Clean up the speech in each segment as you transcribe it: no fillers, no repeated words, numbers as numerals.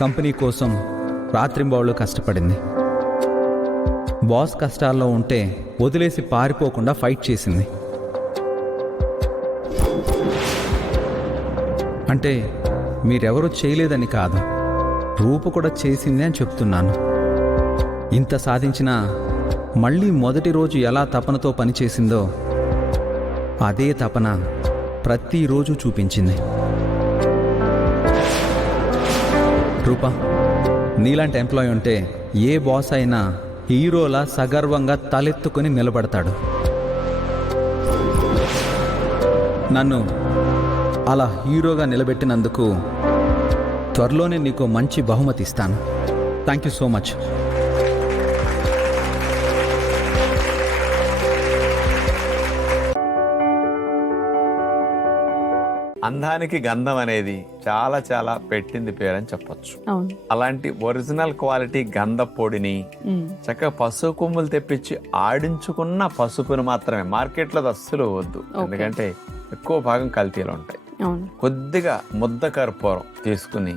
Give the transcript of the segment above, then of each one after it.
Company కోసం రాత్రింబవళ్ళు కష్టపడింది. బాస్ కష్టాల్లో ఉంటే వదిలేసి పారిపోకుండా ఫైట్ చేసింది. అంటే మీరెవరూ చేయలేదని కాదు, రూపు కూడా చేసింది అని చెప్తున్నాను. ఇంత సాధించినా మళ్ళీ మొదటి రోజు ఎలా తపనతో పనిచేసిందో అదే తపన ప్రతిరోజు చూపించింది. రూపా, నీలాంటి ఎంప్లాయీ ఉంటే ఏ బాస్ అయినా హీరోలా సగర్వంగా తలెత్తుకుని నిలబడతాడు. నన్ను అలా హీరోగా నిలబెట్టినందుకు త్వరలోనే నీకు మంచి బహుమతి ఇస్తాను. Thank you so much. అందానికి గంధం అనేది చాలా చాలా పెట్టింది పేరని చెప్పొచ్చు. అలాంటి ఒరిజినల్ క్వాలిటీ గంధ పొడిని చక్కగా పసుపు కొమ్ములు తెప్పించి ఆడించుకున్న పసుపును మాత్రమే, మార్కెట్లో అస్సలు వద్దు, ఎందుకంటే ఎక్కువ భాగం కల్తీలు ఉంటాయి. కొద్దిగా ముద్ద కర్పూరం తీసుకుని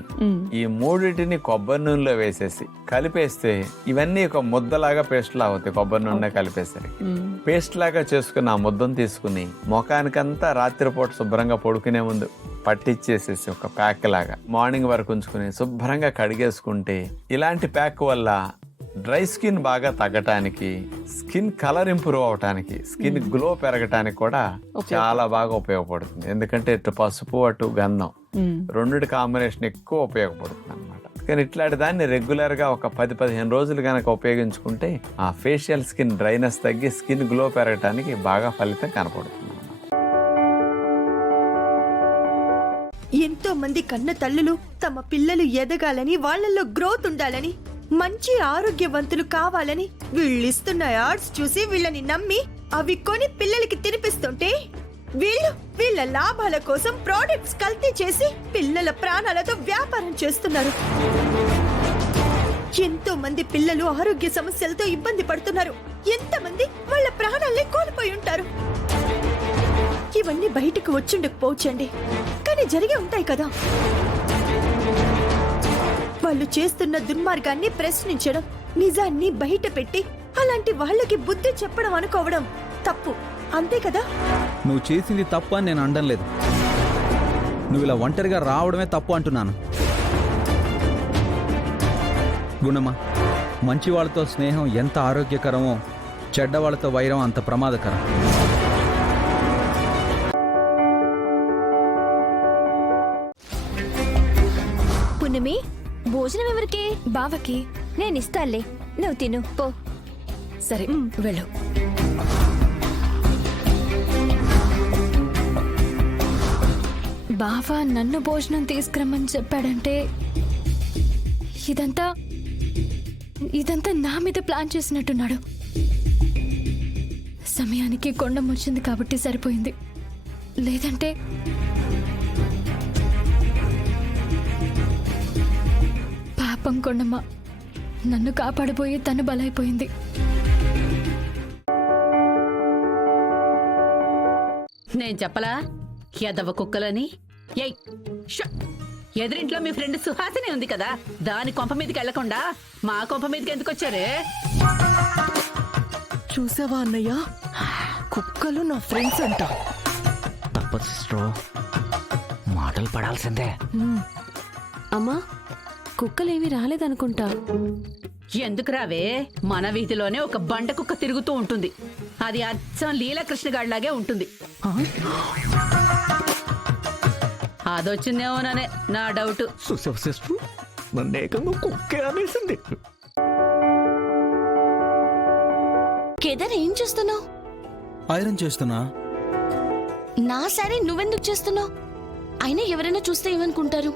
ఈ మూడింటిని కొబ్బరి నూనెలో వేసేసి కలిపేస్తే ఇవన్నీ ఒక ముద్దలాగా పేస్ట్ లాగా అవుతాయి. కొబ్బరి నూనె కలిపేసరికి పేస్ట్ లాగా చేసుకుని ఆ ముద్దను తీసుకుని ముఖానికంతా రాత్రిపూట శుభ్రంగా పడుకునే ముందు పట్టించేసేసి ఒక ప్యాక్ లాగా మార్నింగ్ వరకు ఉంచుకుని శుభ్రంగా కడిగేసుకుంటే ఇలాంటి ప్యాక్ వల్ల డ్రై స్కిన్ బాగా తగ్గటానికి, స్కిన్ కలర్ ఇంప్రూవ్ అవటానికి, స్కిన్ గ్లో పెరగటానికి కూడా చాలా బాగా ఉపయోగపడుతుంది. ఎందుకంటే ఇటు పసుపు అటు గంధం రెండిటి కాంబినేషన్ ఎక్కువ ఉపయోగపడుతుంది అనమాట. కానీ ఇట్లాంటి దాన్ని రెగ్యులర్ గా ఒక 10-15 రోజులు కనుక ఉపయోగించుకుంటే ఆ ఫేషియల్ స్కిన్ డ్రైనెస్ తగ్గి స్కిన్ గ్లో పెరగటానికి బాగా ఫలితం కనపడుతుంది. ఎంతో మంది కన్న తల్లులు తమ పిల్లలు ఎదగాలని, వాళ్ళల్లో గ్రోత్ ఉండాలని, మంచి ఆరోగ్యవంతులు కావాలని వీళ్ళిస్తున్న యాడ్స్ చూసి వీళ్ళని నమ్మి అవి కొని పిల్లలకి తినిపిస్తుంటే వీళ్ళ లాభాల కోసం ప్రోడక్ట్స్ కల్తీ చేసి పిల్లల ప్రాణాలతో వ్యాపారం చేస్తున్నారు. ఎంతో మంది పిల్లలు ఆరోగ్య సమస్యలతో ఇబ్బంది పడుతున్నారు. ఎంతమంది వాళ్ళ ప్రాణాలే కోల్పోయి ఉంటారు. ఇవన్నీ బయటకు వచ్చుండకపోవచ్చండి, కానీ జరిగే ఉంటాయి కదా. వాళ్ళు చేస్తున్న దుర్మార్గాన్ని ప్రశ్నించడం, నిజాన్ని బయట పెట్టి అలాంటి వాళ్ళకి బుద్ధి చెప్పడం అనుకోవడం తప్పు, అంతే కదా. నువ్వు చేసింది తప్పు అని నేను అనడం లేదు, నువ్వు ఇలా ఒంటరిగా రావడమే తప్పు అంటున్నాను. గుణమా, మంచి వాళ్ళతో స్నేహం ఎంత ఆరోగ్యకరమో చెడ్డవాళ్లతో వైరం అంత ప్రమాదకరం. పున్నమి, భోజనం ఎవరికి? బావకి. నేను ఇస్తాలే, నువ్వు తిను పో. సరే వెళ్ళు. బావ నన్ను భోజనం తీసుకురమ్మని చెప్పాడంటే ఇదంతా నా మీద ప్లాన్ చేసినట్టున్నాడు. సమయానికి కొండం వచ్చింది కాబట్టి సరిపోయింది, లేదంటే పాపం కొండమ్మ నన్ను కాపాడబోయి తను బలైపోయింది. నేను చెప్పలా ఎదవ కుక్కలని? ఎదురింట్లో మీ ఫ్రెండ్ సుహాసిని ఉంది కదా, దాని కొంప మీదకి వెళ్లకుండా మా కొంప మీదకి ఎందుకు వచ్చారే? చూసావా అన్నయ్య, కుక్కలు నా ఫ్రెండ్స్ అంట. తప్పదు సిస్టర్, మాటలు పడాల్సిందే. అమ్మా, కుక్కలేవి రాలేదనుకుంటా. ఎందుకు రావే? మన వీధిలోనే ఒక బండ కుక్క తిరుగుతూ ఉంటుంది. అది అచ్చం లీలాకృష్ణగాడిలాగే ఉంటుంది. అదొచ్చిందేమోననే నా డౌట్. చూసావు సిస్టర్, నన్ను ఏకంగా కుక్కే అనేసింది. కేదార్, ఏం చేస్తున్నావు? ఐరన్ చేస్తున్నా. నా సారీ నువ్వెందుకు చేస్తున్నావు? అయినా ఎవరైనా చూస్తే ఏమనుకుంటారు?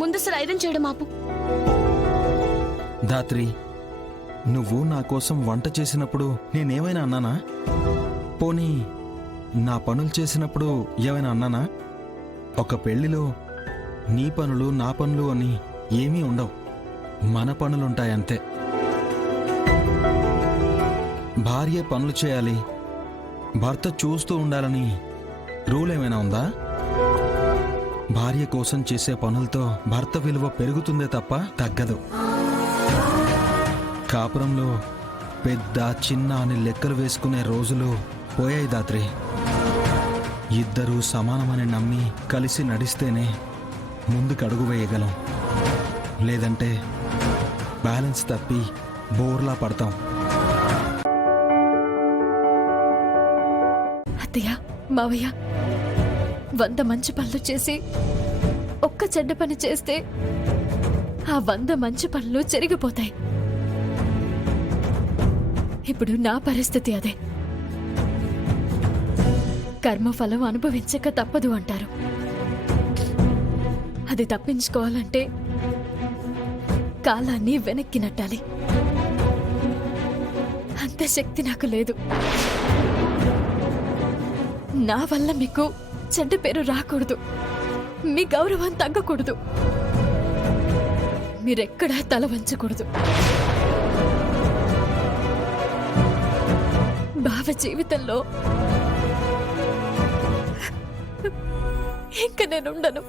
ముందు సార్ ఐరన్ చేయడం ఆపు. ధాత్రి, నువ్వు నా కోసం వంట చేసినప్పుడు నేనేమైనా అన్నానా? పోనీ నా పనులు చేసినప్పుడు ఏమైనా అన్నానా? ఒక పెళ్లిలో నీ పనులు నా పనులు అని ఏమీ ఉండవు, మన పనులుంటాయంతే. భార్య పనులు చేయాలి, భర్త చూస్తూ ఉండాలని రూల్ ఏమైనా ఉందా? భార్య కోసం చేసే పనులతో భర్త విలువ పెరుగుతుందే తప్ప తగ్గదు. కాపురంలో పెద్ద చిన్న అని లెక్కలు వేసుకునే రోజులు పోయాయి దాత్రి. ఇద్దరూ సమానమని నమ్మి కలిసి నడిస్తేనే ముందుకు అడుగు వేయగలం. లేదంటే బ్యాలెన్స్ తప్పి బోర్లా పడతాం. అత్తయ్య, మావయ్య, 100 మంచి పనులు చేసి ఒక్క చెడ్డ పని చేస్తే ఆ 100 మంచి పనులు చెరిగిపోతాయి. ఇప్పుడు నా పరిస్థితి అదే. కర్మఫలం అనుభవించక తప్పదు అంటారు. అది తప్పించుకోవాలంటే కాలాన్ని వెనక్కి నట్టాలి. అంత శక్తి నాకు లేదు. నా వల్ల మీకు చెడ్డ పేరు రాకూడదు, మీ గౌరవం తగ్గకూడదు, మీరెక్కడా తల వంచకూడదు. భావ జీవితంలో ఇంక నేనుండను.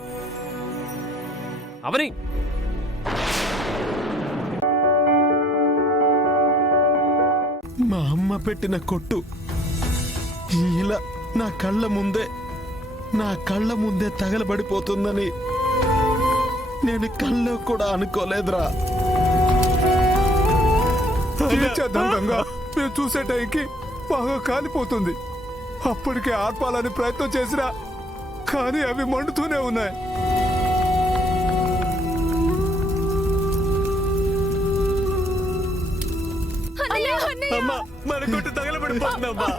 అవని, మా అమ్మ పెట్టిన కొట్టు ఇలా నా కళ్ళ ముందే తగలబడిపోతుందని నేను కళ్ళలో కూడా అనుకోలేదురా. మేము చూసే టైంకి బాగా కాలిపోతుంది. అప్పటికే ఆర్పాలని ప్రయత్నం చేసినా కానీ అవి మండుతూనే ఉన్నాయి. అమ్మా, మన కొట్టు తగలబడిపోతుందమ్మా.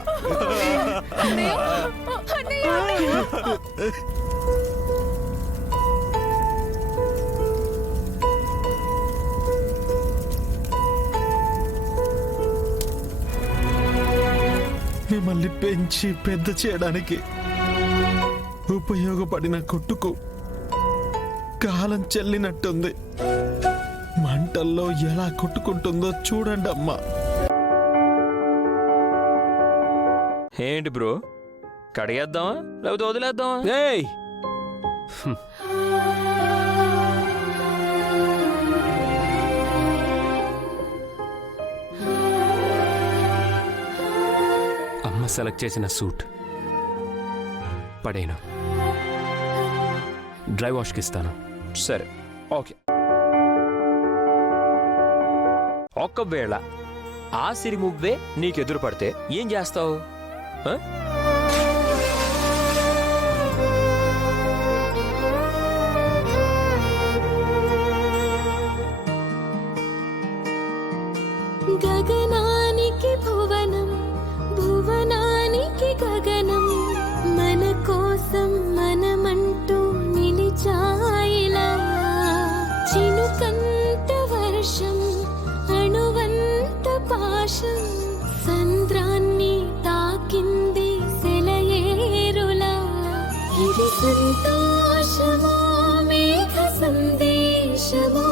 మిమ్మల్ని పెంచి పెద్ద చేయడానికి ఉపయోగపడిన కొట్టుకు కాలం చెల్లినట్టుంది. మంటల్లో ఎలా కొట్టుకుంటుందో చూడండి అమ్మా. ఏంటి బ్రో, కడిగేద్దామా లేకపోతే వదిలేద్దామా? అమ్మ సెలెక్ట్ చేసిన సూట్ పడేను, డ్రై వాష్కి ఇస్తాను. సరే, ఓకే. ఒకవేళ ఆ సిరిమువ్వే నీకెదురు పడితే ఏం చేస్తావు? గగనానికి భువనం, భువనానికి గగనం, మన కోసం మనమంటూ నిలిచాయిలా. చినుకంత వర్షం, అణువంత పాశం, సంద్రాన్ని తాకింది సెలయేరులా. ఇది సంతోషమో మేఘ సందేశమో,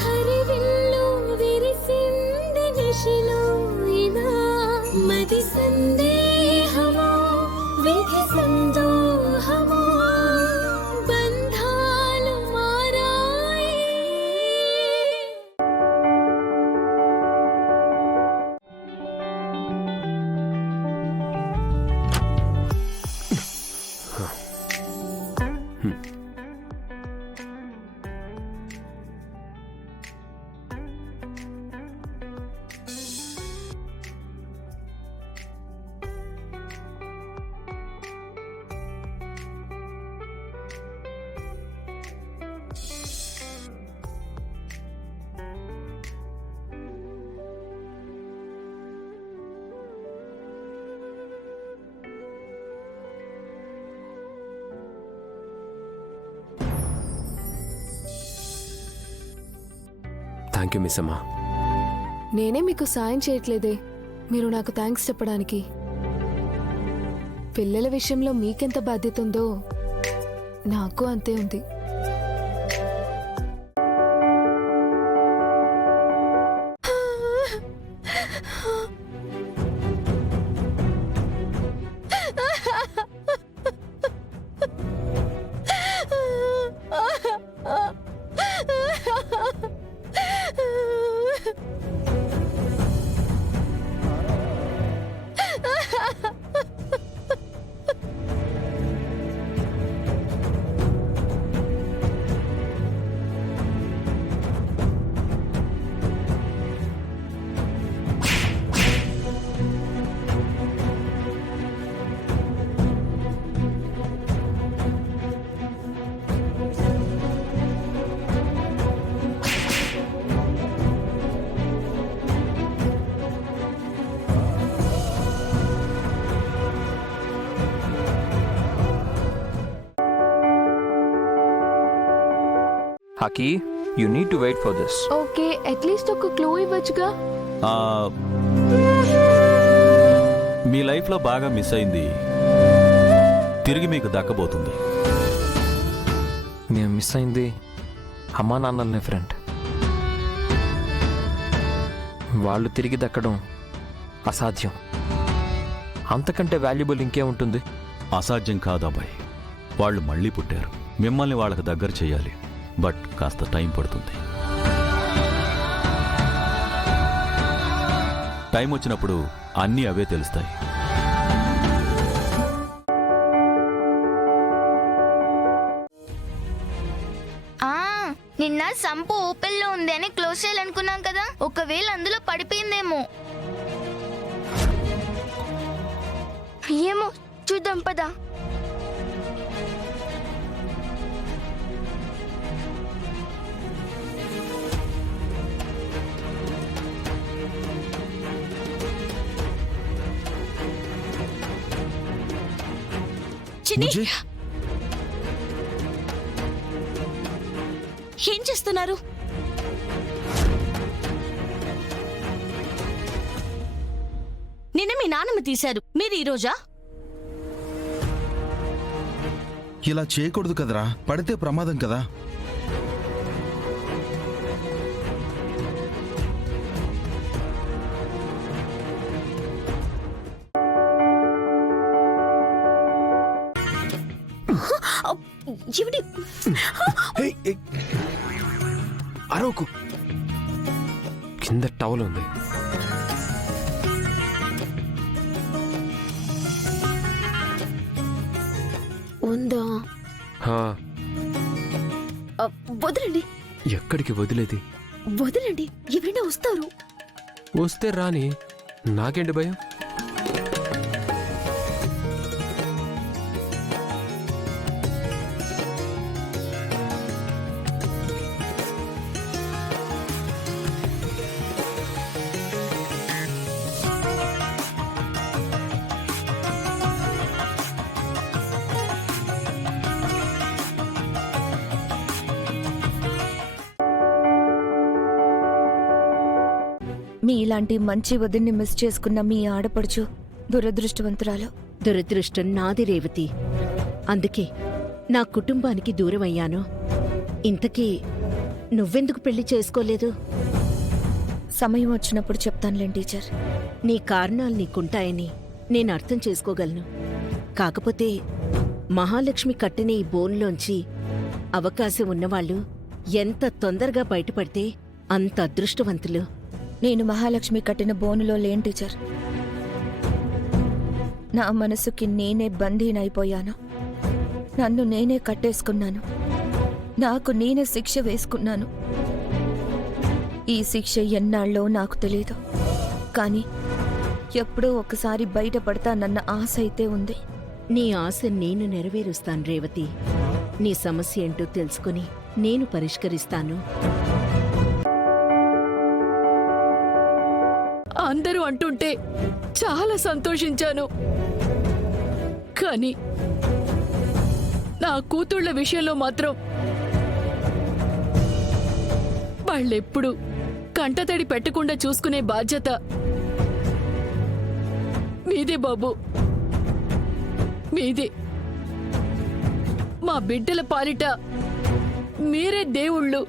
హరివిల్లు విరిసింది నిశిలో ఇదా. మది సందేహమో విధి సందోహమో, బంధాలు మారాయి. థ్యాంక్ యూ మిస్ అమ్మా. నేనే మీకు సాయం చేయట్లేదే, మీరు నాకు థ్యాంక్స్ చెప్పడానికి. పిల్లల విషయంలో మీకెంత బాధ్యత ఉందో నాకు అంతే ఉంది. హకీ you need to wait for this. Okay, at least ఒక క్లూ ఇవ్వచ్చుగా. మీ లైఫ్లో బాగా మిస్ అయింది తిరిగి మీకు దక్కబోతుంది. మేము మిస్ అయింది అమ్మా నాన్నలనే ఫ్రెండ్. వాళ్ళు తిరిగి దక్కడం అసాధ్యం. అంతకంటే వాల్యుబుల్ ఇంకే ఉంటుంది. అసాధ్యం కాదు అబ్బాయి, వాళ్ళు మళ్ళీ పుట్టారు. మిమ్మల్ని వాళ్ళకి దగ్గర చేయాలి, బట్ కాస్త టైం పడుతుంది. టైం వచ్చినప్పుడు అన్నీ అవే తెలుస్తాయి. నిన్న సంపు ఓపెన్ లో ఉంది అని క్లోజ్ చేయాలనుకున్నాం కదా, ఒకవేళ అందులో పడిపోయిందేమో. ఏమో చూద్దాం పదా. బుజ్జి, ఏం చేస్తున్నారు? నిన్న మీ నాన్నమ్మ తీశారు, మీరు ఈ రోజా? ఇలా చేయకూడదు కదరా, పడితే ప్రమాదం కదా. అరవకు, కింద టవల్ ఉంది. ఉందా? వదలండి. ఎక్కడికి వదిలేది? వదలండి, ఎవరైనా వస్తారు. వస్తే రాని, నాకేంటి భయం? మీ ఇలాంటి మంచి వదిన్ని మిస్ చేసుకున్న మీ ఆడపడుచు దురదృష్టవంతురాలు. దురదృష్టం నాది రేవతి, అందుకే నా కుటుంబానికి దూరం అయ్యాను. ఇంతకీ నువ్వెందుకు పెళ్లి చేసుకోలేదు? సమయం వచ్చినప్పుడు చెప్తానులేండి టీచర్. నీ కారణాలు నీకుంటాయని నేను అర్థం చేసుకోగలను. కాకపోతే మహాలక్ష్మి కట్టిన ఈ బోన్లోంచి అవకాశం ఉన్నవాళ్ళు ఎంత తొందరగా బయటపడితే అంత అదృష్టవంతులు. నేను మహాలక్ష్మి కట్టిన బోనులో లేను టీచర్. నా మనసుకి నేనే బందీనైపోయాను. నన్ను నేనే కట్టేసుకున్నాను. నాకు నేనే శిక్ష వేసుకున్నాను. ఈ శిక్ష ఎన్నాళ్ళో నాకు తెలీదు, కానీ ఎప్పుడో ఒకసారి బయటపడతానన్న ఆశ అయితే ఉంది. నీ ఆశ నేను నెరవేరుస్తాను రేవతి. నీ సమస్య ఏంటో తెలుసుకుని నేను పరిష్కరిస్తాను. అందరూ అంటుంటే చాలా సంతోషించాను, కానీ నా కూతుళ్ళ విషయంలో మాత్రం వాళ్ళెప్పుడు కంటతడి పెట్టకుండా చూసుకునే బాధ్యత మీదే బాబు, మీదే. మా బిడ్డల పాలిట మీరే దేవుళ్ళు.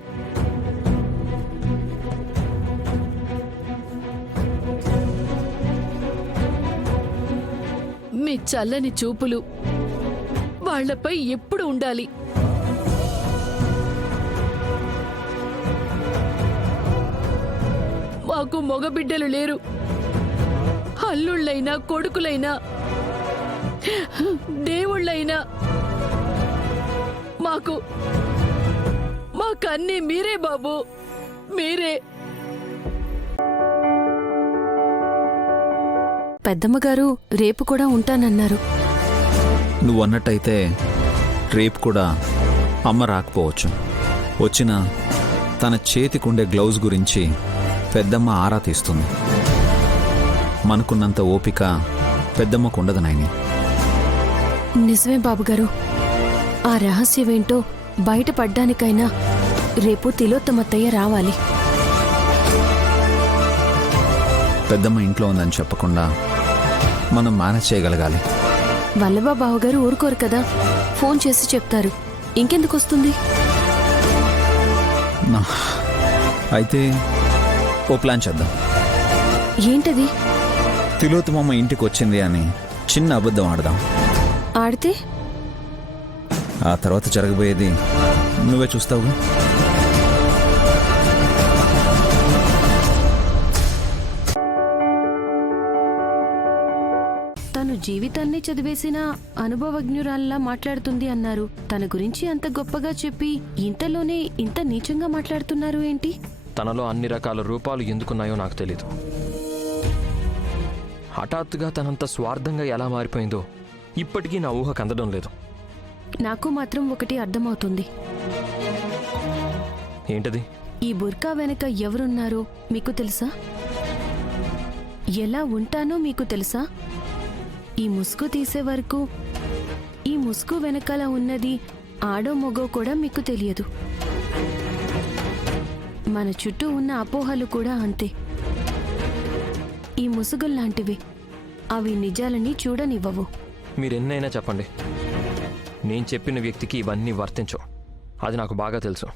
మీ చల్లని చూపులు వాళ్లపై ఎప్పుడు ఉండాలి. మాకు మగబిడ్డలు లేరు. అల్లుళ్ళైనా కొడుకులైనా దేవుళ్ళైనా మాకన్నీ మీరే బాబు, మీరే. పెద్దమ్మగారు రేపు కూడా ఉంటానన్నారు. నువ్వన్నట్టయితే రేపు కూడా అమ్మ రాకపోవచ్చు. వచ్చినా తన చేతికుండే గ్లౌజ్ గురించి పెద్దమ్మ ఆరా తీస్తుంది. మనకున్నంత ఓపిక పెద్దమ్మకుండదు నాయని. నిజమే బాబుగారు. ఆ రహస్యమేంటో బయటపడ్డానికైనా రేపు తిలోత్తమత్తయ్య రావాలి. పెద్దమ్మ ఇంట్లో ఉందని చెప్పకుండా మనం మేనేజ్ చేయగలగాలి. వల్లభా బావగారు ఊరుకోరు కదా, ఫోన్ చేసి చెప్తారు. ఇంకెందుకు వస్తుంది? అయితే ఓ ప్లాన్ చేద్దాం. ఏంటది? తిలోత్తమమ్మ ఇంటికి వచ్చింది అని చిన్న అబద్ధం ఆడదాం. ఆడితే ఆ తర్వాత జరగబోయేది నువ్వే చూస్తావు. తను జీవితాన్ని చదివేసిన అనుభవజ్ఞురాల్లా మాట్లాడుతుంది అన్నారు. తన గురించి అంత గొప్పగా చెప్పి ఇంతలోనే ఇంత నీచంగా మాట్లాడుతున్నారు ఏంటి? తనలో అన్ని రకాల రూపాలు ఎందుకున్నాయో నాకు తెలీదు. హఠాత్తుగా తనంత స్వార్థంగా ఎలా మారిపోయిందో ఇప్పటికీ నా ఊహకు అందడం లేదు. నాకు మాత్రం ఒకటి అర్థమవుతుంది. ఏంటది? ఈ బుర్కా వెనక ఎవరున్నారో మీకు తెలుసా? ఎలా ఉంటానో మీకు తెలుసా? ఈ ముసుగు తీసే వరకు ఈ ముసుగు వెనకాల ఉన్నది ఆడో మొగో కూడా మీకు తెలియదు. మన చుట్టూ ఉన్న అపోహలు కూడా అంతే. ఈ ముసుగుల్లాంటివి, అవి నిజాలని చూడనివ్వవు. మీరెన్నైనా చెప్పండి, నేను చెప్పిన వ్యక్తికి ఇవన్నీ వర్తించవు. అది నాకు బాగా తెలుసు.